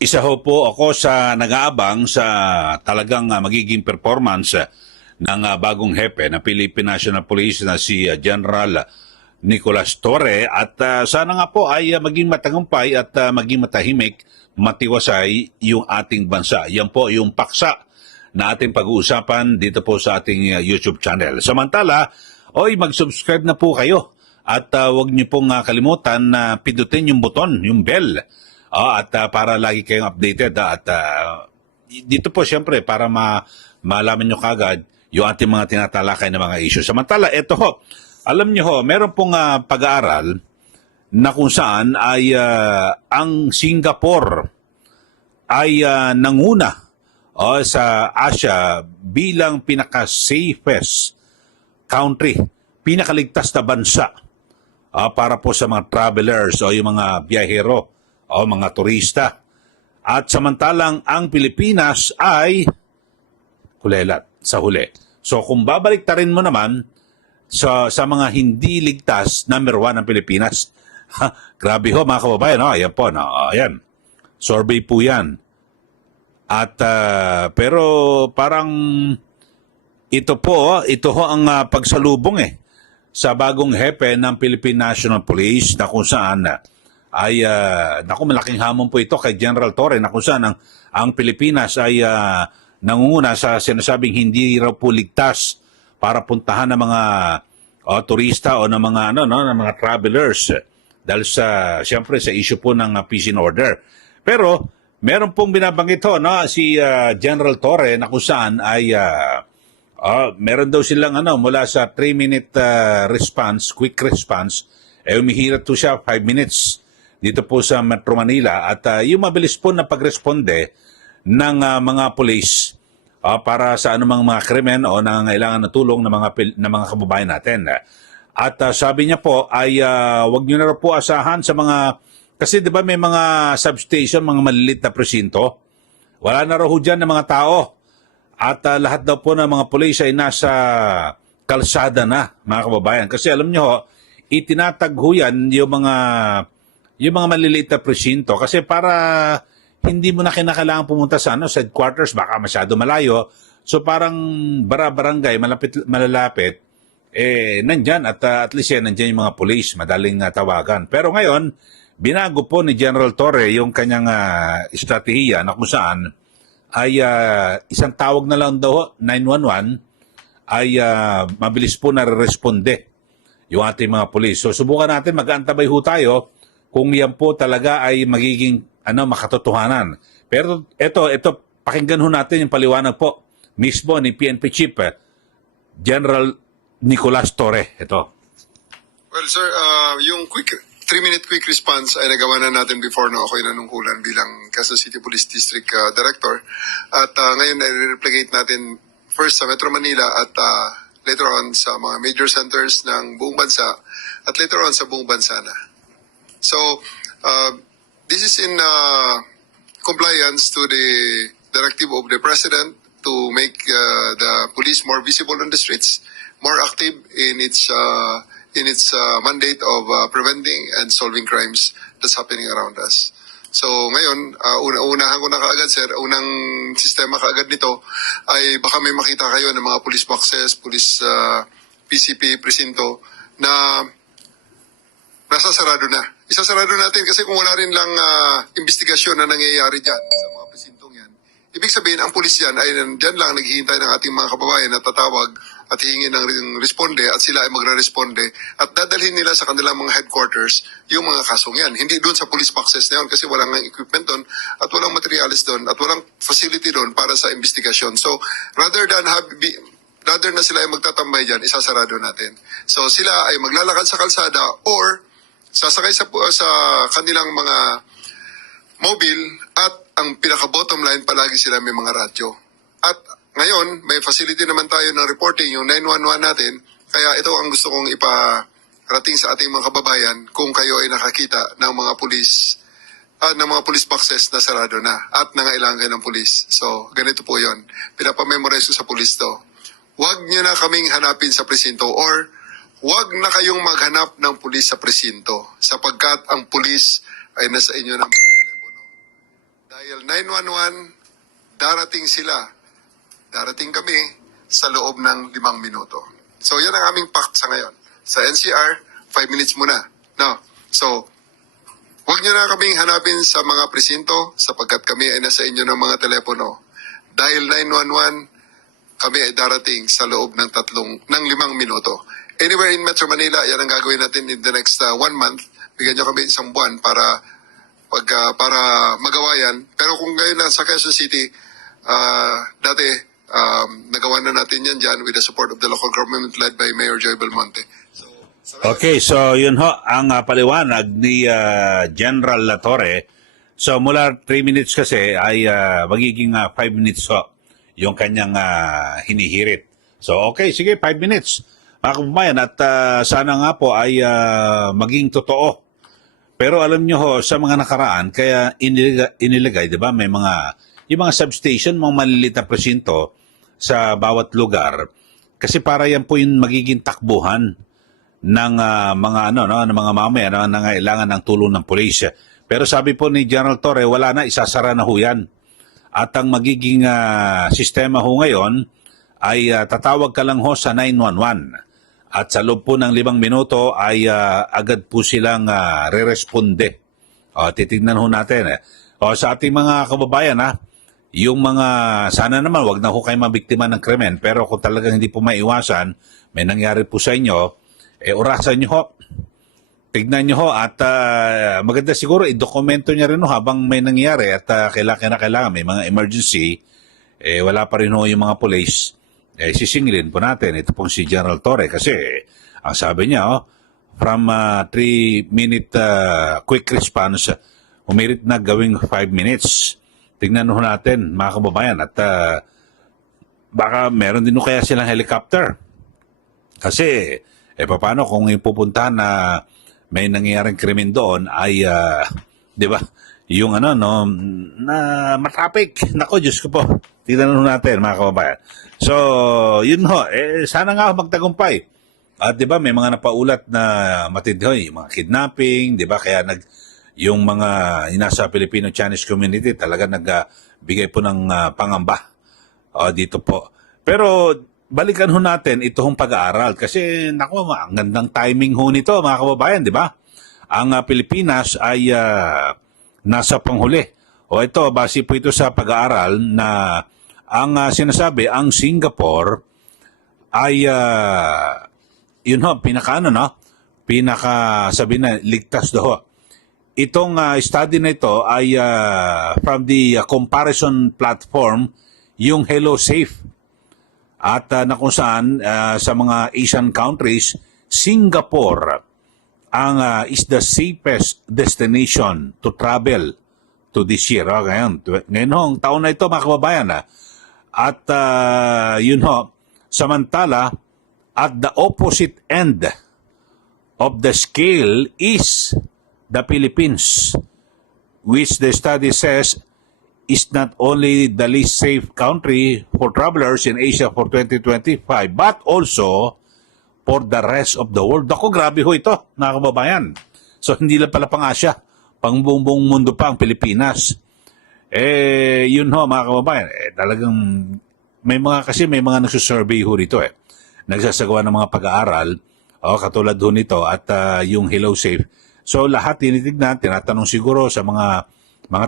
Isa ho po ako sa nag-aabang sa talagang magiging performance ng bagong hepe ng Philippine National Police na si General Nicolas Torre at sana nga po ay maging matagumpay at maging matahimik, matiwasay yung ating bansa. Yan po yung paksa na ating pag-uusapan dito po sa ating YouTube channel. Samantala, mag-subscribe na po kayo at huwag niyo pong kalimutan na pindutin yung buton, yung bell. At para lagi kayong updated at dito po siyempre para malaman nyo kagad yung ating mga tinatalakay na mga issue. Samantala, ito ho, alam nyo ho, meron pong pag-aaral na kung saan ay ang Singapore ay nanguna sa Asia bilang pinaka-safest country, pinakaligtas na bansa para po sa mga travelers o yung mga biyahero o mga turista. At samantalang ang Pilipinas ay kulelat sa huli. So kung babalik ta rin mo naman sa mga hindi ligtas, number 1 ang Pilipinas. Grabe ho mga kababayan, ayan po, ayan. Survey po yan. At pero parang ito ho ang pagsalubong sa bagong hepe ng Philippine National Police na kung saan ay malaking hamon po ito kay General Torre na kung saan ang Pilipinas ay nangunguna sa sinasabing hindi raw po ligtas para puntahan ng mga turista o ng mga ng mga travelers dahil siyempre sa issue po ng peace and order. Pero meron pong binabanggit si General Torre na kung saan ay meron daw silang mula sa 3-minute response, quick response, umihirap to siya 5 minutes dito po sa Metro Manila at yung mabilis po na pagresponde ng mga police para sa anumang mga krimen o nangangailangan ng tulong ng mga kababayan natin. At sabi niya po ay wag niyo na po asahan sa mga, kasi di ba may mga substation, mga malilit na presinto, wala na raw dyan ng mga tao. At lahat daw po ng mga police ay nasa kalsada na, mga kababayan. Kasi alam niyo itinataghuyan yung mga maliliit na presinto kasi para hindi mo na kinakailangan pumunta sa headquarters, baka masyado malayo. So parang barangay, malalapit, nandyan at least nandyan yung mga police, madaling tawagan. Pero ngayon, binago po ni General Torre yung kanyang estratehiya na kung saan ay isang tawag na lang daw, 911, ay mabilis po na-responde yung ating mga police. So subukan natin, mag-aantabay ho tayo kung yan po talaga ay magiging makatotohanan. Pero ito pakinggan ho natin yung paliwanag po mismo ni PNP Chief General Nicolas Torre. Ito. Well, sir, yung 3-minute quick response ay nagawa na natin before na ako'y nanungkulan bilang Quezon City Police District Director. At ngayon ay replicate natin first sa Metro Manila at later on sa mga major centers ng buong bansa at later on sa buong bansa na. So, this is in compliance to the directive of the President to make the police more visible on the streets, more active in its mandate of preventing and solving crimes that's happening around us. So ngayon, unahan ko na kaagad, sir, unang sistema kaagad nito ay baka may makita kayo ng mga police boxes, police PCP, presinto na nasasarado na. Isasarado natin kasi kung wala rin lang investigasyon na nangyayari dyan sa mga presintong yan. Ibig sabihin, ang pulis yan ay dyan lang naghihintay ng ating mga kababayan na tatawag at hihingin ng responde at sila ay magre-responde at dadalhin nila sa kanilang mga headquarters yung mga kasong yan. Hindi doon sa police boxes na yun kasi walang equipment doon at walang materials doon at walang facility doon para sa investigasyon. So, rather na sila ay magtatambay dyan, isasarado natin. So, sila ay maglalakad sa kalsada or sasakay sa kanilang mga mobile at ang pinaka-bottom line palagi sila may mga radyo. At ngayon, may facility naman tayo ng reporting, yung 911 natin, kaya ito ang gusto kong iparating sa ating mga kababayan kung kayo ay nakakita ng mga police boxes na sarado na at nangailangan kayo ng police. So, ganito po yon. Pinapamemorize ko sa police to. Huwag nyo na kaming hanapin sa presinto or huwag na kayong maghanap ng pulis sa presinto sapagkat ang pulis ay nasa inyo ng mga telepono. Dial 911, darating sila. Darating kami sa loob ng 5 minuto. So yan ang aming pact sa ngayon. Sa NCR, 5 minutes muna. No. So, huwag nyo na kaming hanapin sa mga presinto sapagkat kami ay nasa inyo ng mga telepono. Dial 911, kami ay darating sa loob ng 5 minuto. Anywhere in Metro Manila, yan ang gagawin natin in the next 1 month. Bigyan nyo kami isang buwan para magawa yan. Pero kung ngayon lang sa Quezon City, dati nagawa na natin yan dyan with the support of the local government led by Mayor Joy Belmonte. Okay, so yun ho, ang paliwanag ni General Latorre. So mula 3 minutes kasi ay magiging 5 minutes ho yung kanyang hinihirit. So okay, sige, 5 minutes. Mga kababayan, at sana nga po ay maging totoo. Pero alam nyo ho, sa mga nakaraan, kaya inilagay, di ba, may yung mga substation, mga maliliit na presinto sa bawat lugar. Kasi para yan po yung magiging takbuhan ng mga ng mga mamaya na nangailangan ng tulong ng pulis. Pero sabi po ni General Torre, wala na, isasara na ho yan. At ang magiging sistema ho ngayon ay tatawag ka lang ho sa 911. At sa loob po ng 5 minuto ay agad po silang re-responde. Titignan ho natin. Sa ating mga kababayan, yung mga, sana naman wag na ho kayo mabiktima ng krimen, pero kung talagang hindi po maiwasan, may nangyari po sa inyo, orasan nyo ho. Tignan nyo ho at maganda siguro i-dokumento nyo rin ho habang may nangyari at kailangan may mga emergency, wala pa rin ho yung mga police. Sisingilin po natin ito pong si General Torre kasi ang sabi niya from 3-minute quick response humirit na gawing 5 minutes. Tingnan ho natin mga kababayan at baka meron din ho kaya silang helicopter kasi paano kung ipupuntahan na may nangyayaring krimen doon ay di ba yung na matraffic. Nako, Diyos ko po. Tingnan ho natin mga kababayan. So, yun ho, sana nga magtagumpay. At 'di ba may mga napaulat na matindi ho, yung mga kidnapping, 'di ba? Kaya yung mga nasa Filipino Chinese community talaga nagbigay po ng pangamba dito po. Pero balikan ho natin ito hong pag-aaral kasi nako, ang gandang timing ho nito mga kababayan, 'di ba? Ang Pilipinas ay nasa panghuli. Ito, base po ito sa pag-aaral na ang sinasabi, ang Singapore ay, yun ho, sabi na, ligtas daw. Itong study na ito ay from the comparison platform, yung Hello Safe. At na kung saan, sa mga Asian countries, Singapore is the safest destination to travel to this year. Ngayon ho, ang taon na ito mga kababayan. At yun ho, samantala, at the opposite end of the scale is the Philippines, which the study says is not only the least safe country for travelers in Asia for 2025, but also for the rest of the world. Ako, grabe ho ito, mga kababayan. So, hindi lang pala pang Asia, pang buong mundo pa ang Pilipinas. Yun ho mga kababayan, talagang may mga nagsusurvey ho rito nagsasagawa ng mga pag-aaral, katulad ho nito at yung Hello Safe. So lahat tinitignan, tinatanong siguro sa mga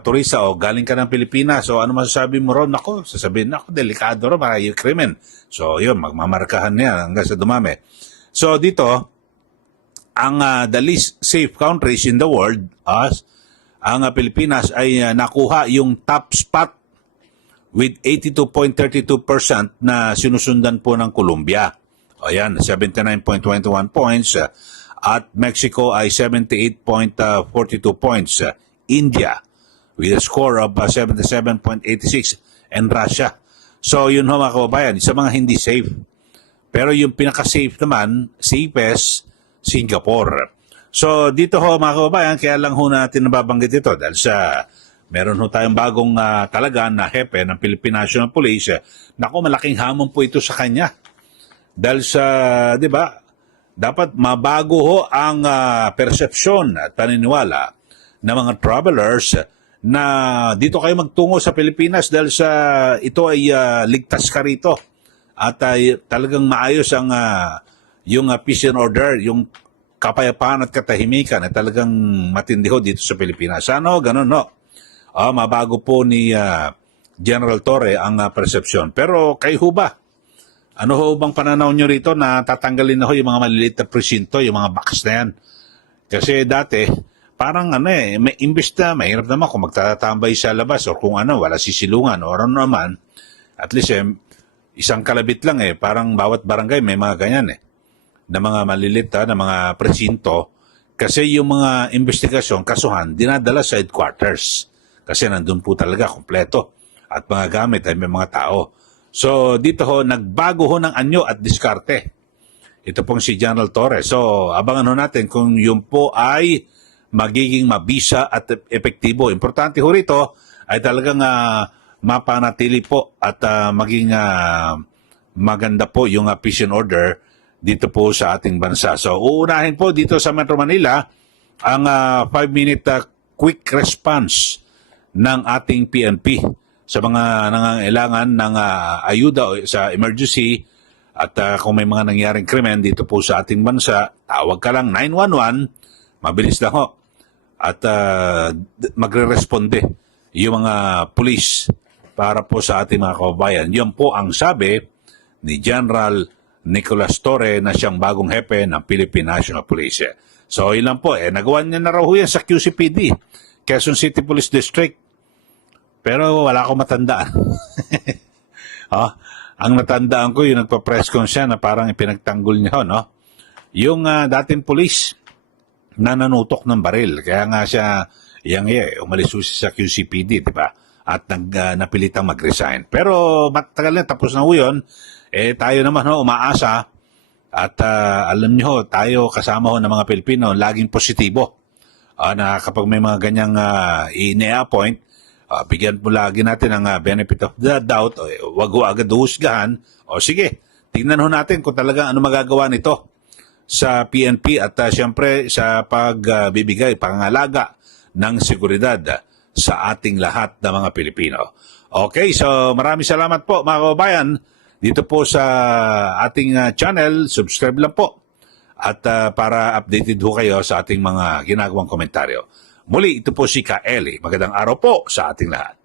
turista, galing ka ng Pilipinas, ano masasabi mo ron? Nako, sasabihin, delikado ron, yung krimen. So yun, magmamarkahan niya hanggang sa dumami. So dito, ang the least safe countries in the world, ang Pilipinas ay nakuha yung top spot with 82.32% na sinusundan po ng Colombia. Ayan, 79.21 points. At Mexico ay 78.42 points. India with a score of 77.86 and Russia. So yun ho mga kababayan, sa mga hindi safe. Pero yung pinaka-safe naman, safest, Singapore. So dito ho mga kababayan, kaya lang ho natin nababanggit ito dahil sa meron ho tayong bagong talaga na hepe ng Philippine National Police. Naku, malaking hamon po ito sa kanya. Dahil sa, di ba, dapat mabago ho ang persepsyon at paniniwala ng mga travelers na dito kayo magtungo sa Pilipinas dahil sa ito ay ligtas ka rito at talagang maayos ang yung peace and order, yung kapayapaan at katahimikan na talagang matindi ho dito sa Pilipinas. Ano, ganun no. Mabago po ni General Torre ang persepsyon. Pero kayo ho ba? Ano ho bang pananaw nyo rito na tatanggalin na ho yung mga maliliit na presinto, yung mga box na yan? Kasi dati, parang may imbes na mahirap naman kung magtatambay sa labas o kung wala sisilungan o ano naman, at least isang kalabit lang parang bawat barangay may mga ganyan na mga maliliit na mga presinto kasi yung mga investigasyon, kasuhan, dinadala sa headquarters kasi nandun po talaga kompleto at mga gamit ay may mga tao. So dito ho, nagbago ho ng anyo at diskarte. Ito pong si General Torres. So abangan ho natin kung yun po ay magiging mabisa at epektibo. Importante ho rito ay talagang mapanatili po at maging maganda po yung peace and order dito po sa ating bansa. So uunahin po dito sa Metro Manila ang 5-minute quick response ng ating PNP sa mga nangangailangan ng ayuda sa emergency at kung may mga nangyaring krimen dito po sa ating bansa, tawag ka lang 911, mabilis lang ho. At magre-responde yung mga pulis para po sa ating mga kababayan. Yun po ang sabi ni General Nicolas Torre na siyang bagong hepe ng Philippine National Police. So yun lang po, nagawa niya na raw yan sa QCPD, Quezon City Police District. Pero wala akong matandaan. Ang natandaan ko, yung nagpa-press con siya na parang ipinagtanggol niya, no? Yung dating pulis na nanutok ng baril. Kaya nga siya, umalis sa QCPD, di ba? At napilitang mag-resign. Pero matagal na, tapos na yun. Tayo naman umaasa. At alam niyo, tayo kasama ng mga Pilipino, laging positibo. Na kapag may mga ganyang ine-appoint, bigyan mo lagi natin ang benefit of the doubt, wag ho agad husgahan, sige, tingnan ho natin kung talagang ano magagawa nito sa PNP at siyempre sa pagbibigay, pangangalaga ng seguridad sa ating lahat ng mga Pilipino. Okay, so maraming salamat po mga kababayan dito po sa ating channel, subscribe lang po at para updated ho kayo sa ating mga ginagawang komentaryo. Muli, ito po si Ka Eli. Magandang araw po sa ating lahat.